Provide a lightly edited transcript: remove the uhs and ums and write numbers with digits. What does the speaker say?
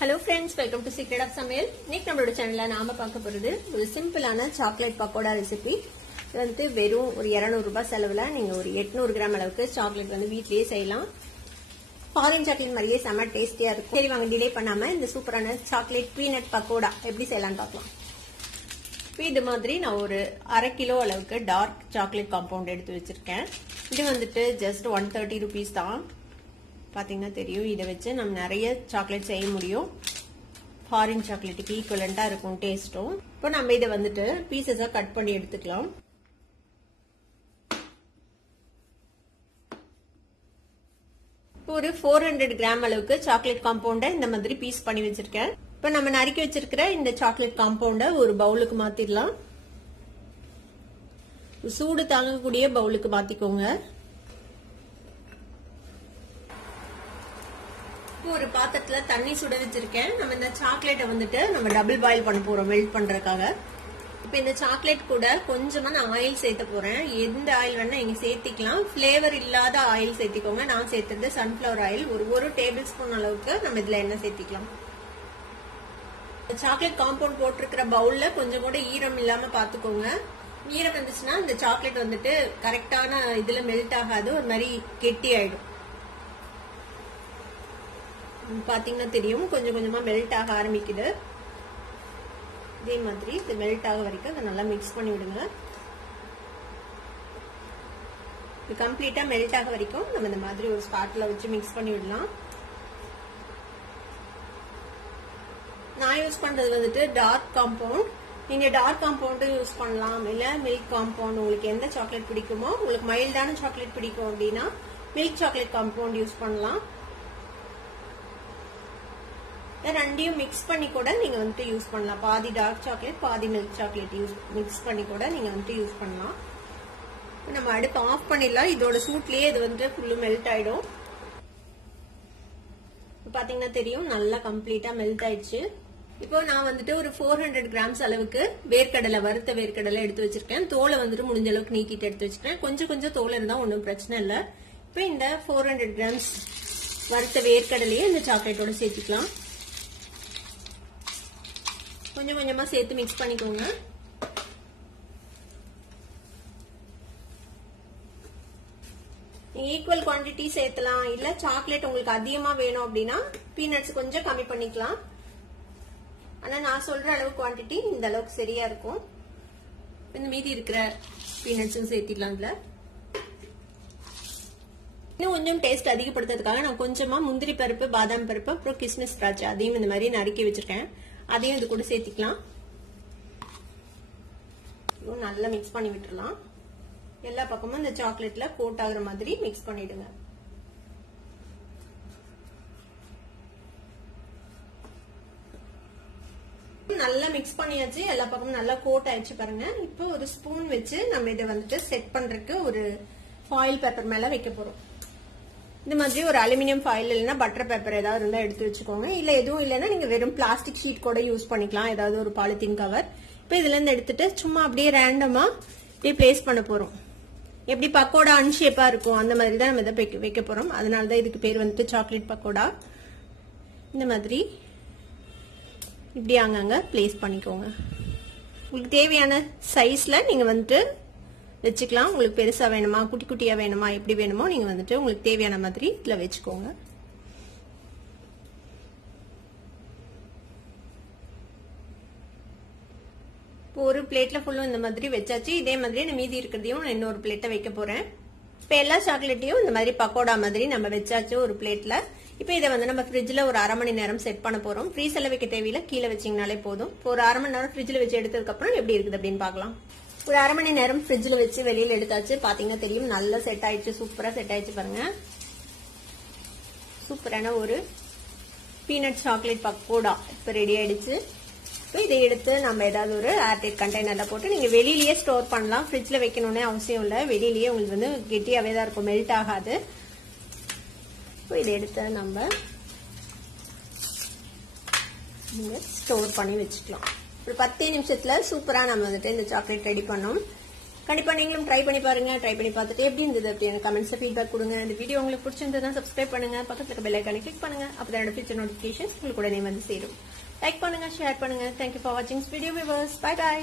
Hello friends, welcome to Secret of Samayal. இன்னைக்கு நம்மளோட சேனல்ல நாம பார்க்க போறது ஒரு சிம்பிளான சாக்லேட் பக்கோடா ரெசிபி. இது வந்து வெறும் ஒரு 200 ரூபாய் செலவுல நீங்க ஒரு 800 கிராம் அளவுக்கு சாக்லேட் வந்து வீட்லயே செய்யலாம். ஃபாரின் சாக்லேட் மாதிரியே செம டேஸ்டியா இருக்கும். சரி வாங்க டிலே பண்ணாம இந்த சூப்பரான சாக்லேட் பீனட் பக்கோடா எப்படி செய்யலாம்னு பார்க்கலாம். இது மாதிரி நான் ஒரு 1/2 கிலோ அளவுக்கு டார்க் சாக்லேட் காம்பவுண்ட் எடுத்து வச்சிருக்கேன். இது வந்துட்டு ஜஸ்ட் 130 rupees தான். பாத்தீங்கன்னா தெரியும், இதை வச்சு நம்ம நிறைய சாக்லேட் செய்ய முடியும். ஃபாரின் சாக்லேட்டுக்கு ஈக்குவலண்டா இருக்கும் டேஸ்டும். இப்போ நம்ம இதை வந்துட்டு பீசஸா கட் பண்ணி எடுத்துக்கலாம். ஒரு 400 கிராம் அளவுக்கு சாக்லேட் காம்பவுண்ட இந்த மாதிரி பீஸ் பண்ணி வச்சிருக்கேன். இப்போ நம்ம நறுக்கி வச்சிருக்கிற இந்த சாக்லேட் காம்பவுண்ட ஒரு பவுலுக்கு மாத்திடலாம். சூடு தாங்கக்கூடிய பவுலுக்கு மாத்திக்கோங்க. ஒரு பாத்திரத்துல தண்ணி சுட வச்சிருக்கேன். நம்ம இந்த சாக்லேட்டை வந்துட்டு நம்ம டபுள் பாயில் பண்ண போறோம் மெல்ட் பண்றதுக்காக. இப்ப இந்த சாக்லேட் கூட கொஞ்சமா நான் ஆயில் சேர்த்த போறேன். எந்த ஆயில் வேணா நீங்க சேர்த்திக்கலாம். பிளேவர் இல்லாத ஆயில் சேர்த்திக்கோங்க. நான் சேர்த்தது சன்ஃபிளவர் ஆயில். ஒரு டேபிள் ஸ்பூன் அளவுக்கு நம்ம இதுல எண்ணெய் சேர்த்திக்கலாம். சாக்லேட் காம்பவுண்ட் போட்டிருக்கிற பவுல்ல கொஞ்சம் கூட ஈரம் இல்லாம பாத்துக்கோங்க. ஈரம் வந்துச்சுன்னா இந்த சாக்லேட் வந்துட்டு கரெக்டான இதுல மெல்ட் ஆகாது, ஒரு மாதிரி கெட்டி ஆயிடும். பாத்தீங்கன்னா தெரியும், கொஞ்சம் கொஞ்சமா மெல்ட் ஆக ஆரம்பிக்குது. இதே மாதிரி இது மெல்ட் ஆக வரைக்கும் அதை நல்லா மிக்ஸ் பண்ணி விடுங்க. இது கம்ப்ளீட்டா மெல்ட் ஆக வரைக்கும் நம்ம இந்த மாதிரி ஒரு ஸ்பாட்ல வச்சு மிக்ஸ் பண்ணி விடலாம். நான் யூஸ் பண்றது வந்துட்டு டார்க் காம்பவுண்ட். நீங்க டார்க் காம்பவுண்ட் யூஸ் பண்ணலாம், இல்ல மில்க் காம்பவுண்ட். உங்களுக்கு எந்த சாக்லேட் பிடிக்குமோ, உங்களுக்கு மைல்டான சாக்லேட் பிடிக்கும் அப்படின்னா மில்க் சாக்லேட் காம்பவுண்ட் யூஸ் பண்ணலாம். ரெண்டையும் மிக்ஸ் பண்ணி கூட நீங்க வந்துட்டு யூஸ் பண்ணலாம். பாதி டார்க் சாக்லேட் பாதி மில்க் சாக்லேட் மிக்ஸ் பண்ணி கூட நீங்க வந்துட்டு யூஸ் பண்ணலாம். நம்ம அடுப்பு ஆஃப் பண்ணிடலாம். இதோட சூட்லயே இது வந்து ஃபுல்லு மெல்ட் ஆயிடும். பாத்தீங்கன்னா தெரியும், நல்லா கம்ப்ளீட்டா மெல்ட் ஆயிடுச்சு. இப்போ நான் வந்துட்டு ஒரு 400 கிராம்ஸ் அளவுக்கு வேர்க்கடலை, வறுத்த வேர்க்கடலை எடுத்து வச்சிருக்கேன். தோலை வந்துட்டு முடிஞ்ச அளவுக்கு நீக்கிட்டு எடுத்து வச்சிருக்கேன். கொஞ்சம் கொஞ்சம் தோலை இருந்தா ஒன்றும் பிரச்சனை இல்லை. இப்போ இந்த 400 கிராம்ஸ் வறுத்த வேர்க்கடலையே இந்த சாக்லேட்டோட சேர்த்துக்கலாம். கொஞ்சம் கொஞ்சமா சேர்த்து மிக்ஸ் பண்ணிக்கோங்க. ஈக்குவல் குவான்டிட்டி சேர்த்தலாம், இல்ல சாக்லேட் உங்களுக்கு அதிகமா வேணும் அப்படின்னா பீனட்ஸ் கொஞ்சம் கம்மி பண்ணிக்கலாம். ஆனா நான் சொல்ற அளவு குவான்டிட்டி இந்த அளவுக்கு சரியா இருக்கும். இந்த மீதி இருக்கிற பீனட்ஸும் சேர்த்திடலாம். இதுல இன்னும் கொஞ்சம் டேஸ்ட் அதிகப்படுத்துறதுக்காக நான் கொஞ்சமா முந்திரி பருப்பு, பாதாம் பருப்பு, அப்புறம் கிஸ்மிஸ், திராட்சை அதையும் இந்த மாதிரி நறுக்கி வச்சிருக்கேன். அதையும் இது கூட சேர்த்திக்கலாம். நல்லா மிக்ஸ் பண்ணி விட்டுறலாம். எல்லா பக்கமும் இந்த சாக்லேட்ல கோட் ஆகுற மாதிரி மிக்ஸ் பண்ணிடுங்க. நல்லா மிக்ஸ் பண்ணியாச்சு. எல்லா பக்கமும் நல்லா கோட் ஆயிடுச்சு பாருங்க. இப்போ ஒரு ஸ்பூன் வச்சு நம்ம இதை வந்துட்டு செட் பண்றதுக்கு ஒரு ஃபாயில் பேப்பர் மேல வைக்க போறோம். இந்த மாதிரி ஒரு அலுமினியம் ஃபாயில் இல்லைன்னா பட்டர் பேப்பர் ஏதாவது இருந்தா எடுத்து வச்சுக்கோங்க. இல்ல எதுவும் இல்லைன்னா நீங்க வெறும் பிளாஸ்டிக் ஷீட் கூட யூஸ் பண்ணிக்கலாம், ஏதாவது ஒரு பாலித்தீன் கவர். இப்ப இதுல இருந்து எடுத்துட்டு சும்மா அப்படியே ரேண்டமா இப்படியே பிளேஸ் பண்ண போறோம். எப்படி பக்கோடா அன்ஷேப்பா இருக்கும் அந்த மாதிரி தான் நம்ம இதை வைக்க போறோம். அதனாலதான் இதுக்கு பேர் வந்துட்டு சாக்லேட் பக்கோடா. இந்த மாதிரி இப்படி அங்கங்க பிளேஸ் பண்ணிக்கோங்க. உங்களுக்கு தேவையான சைஸ்ல நீங்க வந்துட்டு வச்சுக்கலாம். உங்களுக்கு பெருசா வேணுமா, குட்டி குட்டியா வேணுமா, எப்படி வேணுமோ நீங்க வந்துட்டு உங்களுக்கு தேவையான மாதிரி இதுல வச்சுக்கோங்க. ஒரு பிளேட்ல ஃபுல்லும் இந்த மாதிரி வச்சாச்சு. இதே மாதிரி மீதி இருக்கிறதையும் இன்னொரு பிளேட்டை வைக்க போறேன். இப்ப எல்லா சாக்லேட்டையும் இந்த மாதிரி பக்கோடா மாதிரி நம்ம வச்சாச்சு ஒரு பிளேட்ல. இப்ப இதை வந்து நம்ம ஃப்ரிட்ஜ்ல ஒரு 1/2 மணி நேரம் செட் பண்ண போறோம். ஃப்ரீசர்ல வைக்க தேவையில்ல, கீழே வச்சீங்கனாலே போதும். ஒரு 1/2 மணி நேரம் ஃப்ரிட்ஜ்ல வச்சு எடுத்ததுக்கு அப்புறம் எப்படி இருக்குது அப்படின்னு பாக்கலாம். ஒரு 1/2 மணி நேரம் ஃப்ரிட்ஜ்ல வச்சு வெளியில எடுத்தாச்சு. பாத்தீங்கன்னா தெரியும், நல்லா செட் ஆயிடுச்சு. சூப்பரா செட் ஆயிடுச்சு பாருங்க. சூப்பரான ஒரு பீனட் சாக்லேட் பக்கோடா இப்ப ரெடி ஆயிடுச்சு. இப்போ இதை எடுத்து நம்ம ஏதாவது ஒரு ஏர்டைட் கண்டெய்னர்ல போட்டு நீங்க வெளியிலேயே ஸ்டோர் பண்ணலாம். ஃப்ரிட்ஜ்ல வைக்கணும்னு அவசியம் இல்லை. வெளியிலேயே உங்களுக்கு வந்து கெட்டியாவே தான் இருக்கும், மெல்ட் ஆகாது. இப்போ இதை எடுத்து நம்ம ஸ்டோர் பண்ணி வச்சுக்கலாம். ஒரு 10 நிமிஷத்துல சூப்பரா நம்ம வந்துட்டு இந்த சாக்லேட் ரெடி பண்ணோம். கண்டிப்பா நீங்களும் ட்ரை பண்ணி பாருங்க. ட்ரை பண்ணி பார்த்துட்டு எப்படி இருந்தது அப்படின்னு கமெண்ட்ஸ்ல ஃபீட்பேக் கொடுங்க. இந்த வீடியோ உங்களுக்கு பிடிச்சிருந்ததுன்னா சப்ஸ்கிரைப் பண்ணுங்க, பக்கத்துல இருக்க பெல் ஐகானை கிளிக் பண்ணுங்க. அப்பதான் என்னோட ஃபியூச்சர் நோட்டிபிகேஷன்ஸ் உங்களுக்கு உடனே வந்து சேரும். லைக் பண்ணுங்க, ஷேர் பண்ணுங்க. தேங்க்யூ ஃபார் வாட்சிங் வீடியோ வியூவர்ஸ். Bye by.